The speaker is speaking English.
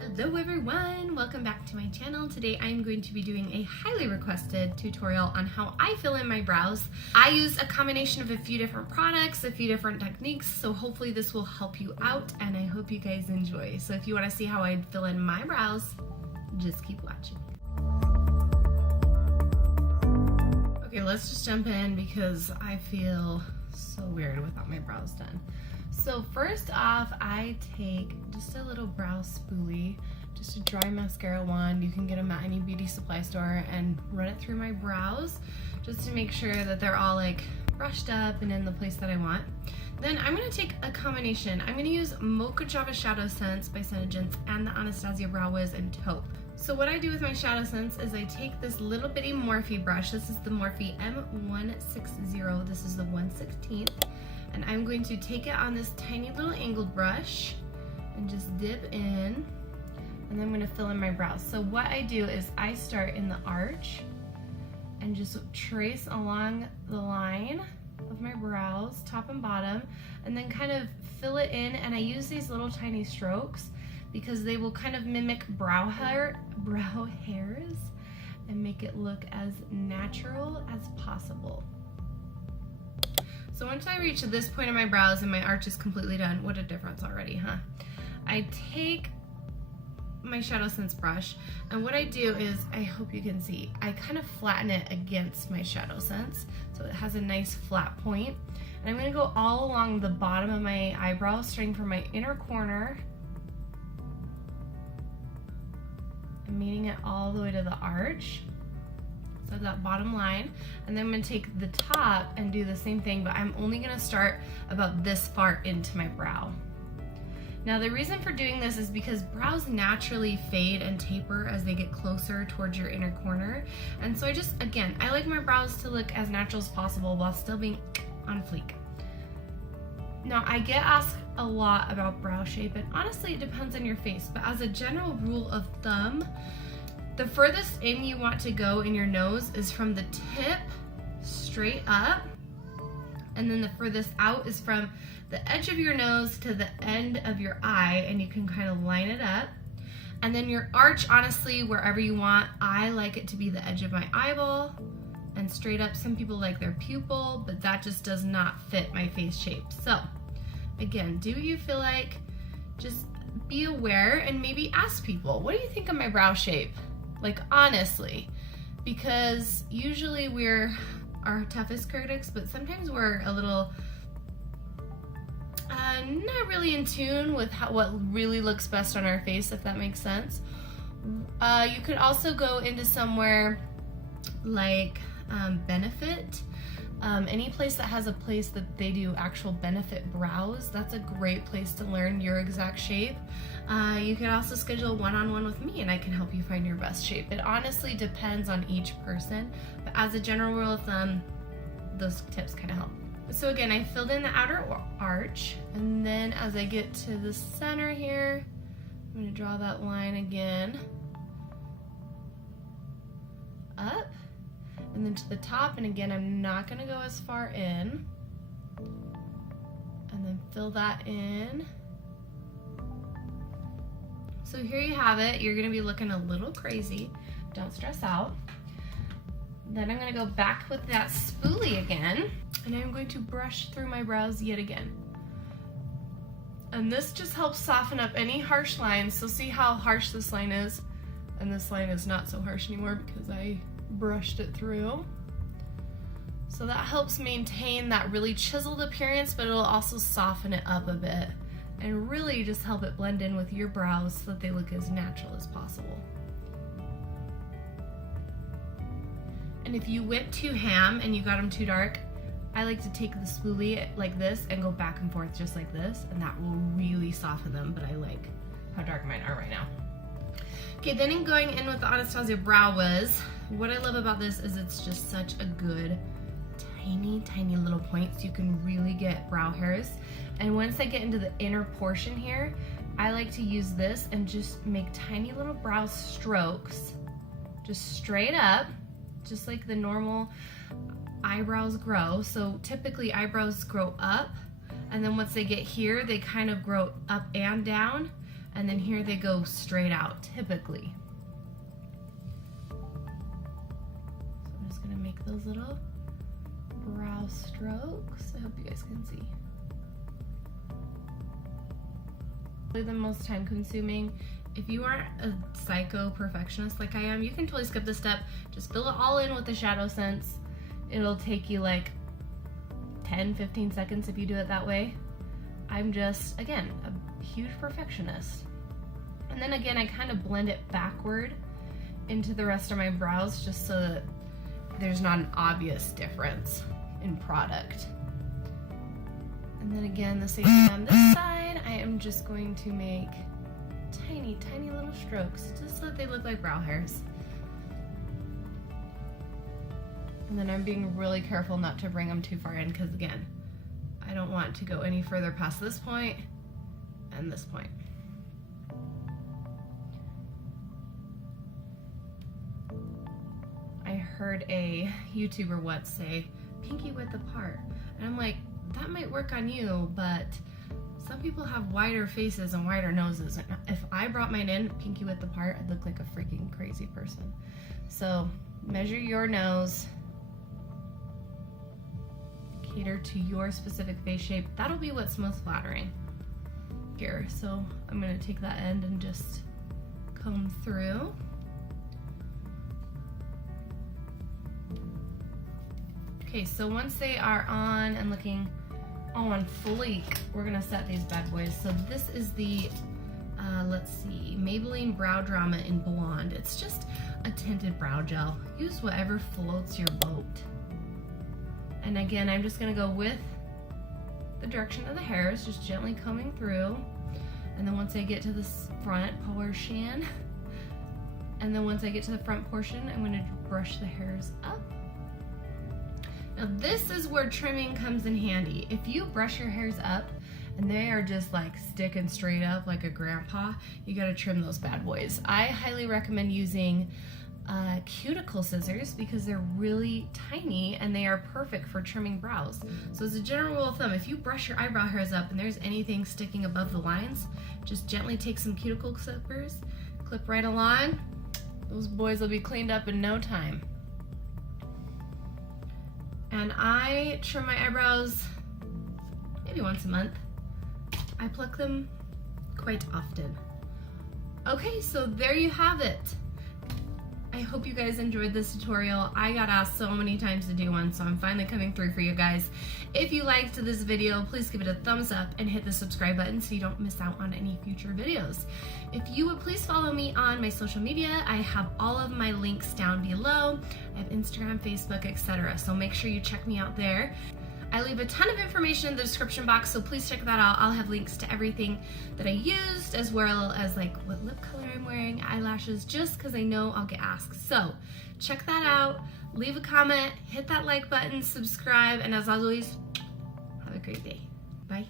Hello everyone, welcome back to my channel. Today I'm going to be doing a highly requested tutorial on how I fill in my brows. I use a combination of a few different products, a few different techniques, so hopefully this will help you out and I hope you guys enjoy. So if you want to see how I fill in my brows, just keep watching. Okay, let's just jump in because I feel so weird without my brows done. So first off, I take just a little brow spoolie, just a dry mascara wand. You can get them at any beauty supply store and run it through my brows just to make sure that they're all like brushed up and in the place that I want. Then I'm going to take a combination. I'm going to use Mocha Java Shadow Sense by Senegence and the Anastasia Brow Wiz and Taupe. So what I do with my Shadow Sense is I take this little bitty Morphe brush. This is the Morphe M160. This is the 1/16th. And I'm going to take it on this tiny little angled brush and just dip in, and then I'm going to fill in my brows. So what I do is I start in the arch and just trace along the line of my brows, top and bottom, and then kind of fill it in, and I use these little tiny strokes because they will kind of mimic brow hairs and make it look as natural as possible. So once I reach this point of my brows and my arch is completely done, what a difference already, huh? I take my Shadow Sense brush, and what I do is, I hope you can see, I kind of flatten it against my Shadow Sense so it has a nice flat point. And I'm going to go all along the bottom of my eyebrow, starting from my inner corner and meeting it all the way to the arch. So that bottom line, and then I'm going to take the top and do the same thing, but I'm only going to start about this far into my brow. Now the reason for doing this is because brows naturally fade and taper as they get closer towards your inner corner, and so I like my brows to look as natural as possible while still being on fleek. Now I get asked a lot about brow shape, and honestly it depends on your face, but as a general rule of thumb, the furthest in you want to go in your nose is from the tip straight up, and then the furthest out is from the edge of your nose to the end of your eye, and you can kind of line it up. And then your arch, honestly, wherever you want. I like it to be the edge of my eyeball and straight up. Some people like their pupil, but that just does not fit my face shape. So again, do what you feel like. Just be aware and maybe ask people, what do you think of my brow shape? Like honestly, because usually we're our toughest critics, but sometimes we're a little not really in tune with what really looks best on our face, if that makes sense. You could also go into somewhere like Benefit. Any place that has a place that they do actual Benefit brows, that's a great place to learn your exact shape. You can also schedule one-on-one with me and I can help you find your best shape. It honestly depends on each person, but as a general rule of thumb, those tips kind of help. So again, I filled in the outer arch, and then as I get to the center here, I'm going to draw that line again, up, and then to the top, and again, I'm not going to go as far in, and then fill that in. So here you have it. You're going to be looking a little crazy. Don't stress out. Then I'm going to go back with that spoolie again, and I'm going to brush through my brows yet again. And this just helps soften up any harsh lines. So see how harsh this line is? And this line is not so harsh anymore because I brushed it through. So that helps maintain that really chiseled appearance, but it'll also soften it up a bit and really just help it blend in with your brows so that they look as natural as possible. And if you went too ham and you got them too dark, I like to take the spoolie like this and go back and forth just like this, and that will really soften them, but I like how dark mine are right now. Okay, then in going in with the Anastasia Brow Wiz, what I love about this is it's just such a good tiny little points. You can really get brow hairs. And once I get into the inner portion here, I like to use this and just make tiny little brow strokes, just straight up, just like the normal eyebrows grow. So typically eyebrows grow up, and then once they get here, they kind of grow up and down, and then here they go straight out, typically. So I'm just gonna make those little brow strokes. I hope you guys can see. The most time consuming. If you aren't a psycho perfectionist like I am, you can totally skip this step. Just fill it all in with the shadow sense. It'll take you like 10-15 seconds if you do it that way. I'm just, again, a huge perfectionist. And then again, I kind of blend it backward into the rest of my brows just so that there's not an obvious difference in product. And then again, the same thing on this side. I am just going to make tiny, tiny little strokes just so that they look like brow hairs. And then I'm being really careful not to bring them too far in because again, I don't want to go any further past this point and this point. I heard a YouTuber once say, pinky width apart. And I'm like, that might work on you, but some people have wider faces and wider noses. And if I brought mine in pinky width apart, I'd look like a freaking crazy person. So measure your nose, cater to your specific face shape. That'll be what's most flattering here. So I'm gonna take that end and just comb through. Okay, so once they are on and looking on fleek, we're gonna set these bad boys. So this is the, let's see, Maybelline Brow Drama in Blonde. It's just a tinted brow gel. Use whatever floats your boat. And again, I'm just gonna go with the direction of the hairs, just gently combing through. And then once I get to this front portion, and then once I get to the front portion, I'm gonna brush the hairs up. Now this is where trimming comes in handy. If you brush your hairs up and they are just like sticking straight up like a grandpa, you gotta trim those bad boys. I highly recommend using cuticle scissors because they're really tiny and they are perfect for trimming brows. So as a general rule of thumb, if you brush your eyebrow hairs up and there's anything sticking above the lines, just gently take some cuticle clippers, clip right along. Those boys will be cleaned up in no time. And I trim my eyebrows maybe once a month. I pluck them quite often. Okay, so there you have it. I hope you guys enjoyed this tutorial. I got asked so many times to do one, so I'm finally coming through for you guys. If you liked this video, please give it a thumbs up and hit the subscribe button so you don't miss out on any future videos. If you would please follow me on my social media, I have all of my links down below. I have Instagram, Facebook, etc. So make sure you check me out there. I leave a ton of information in the description box, so please check that out. I'll have links to everything that I used, as well as like what lip color I'm wearing, eyelashes, just because I know I'll get asked. So check that out, leave a comment, hit that like button, subscribe, and as always, have a great day. Bye.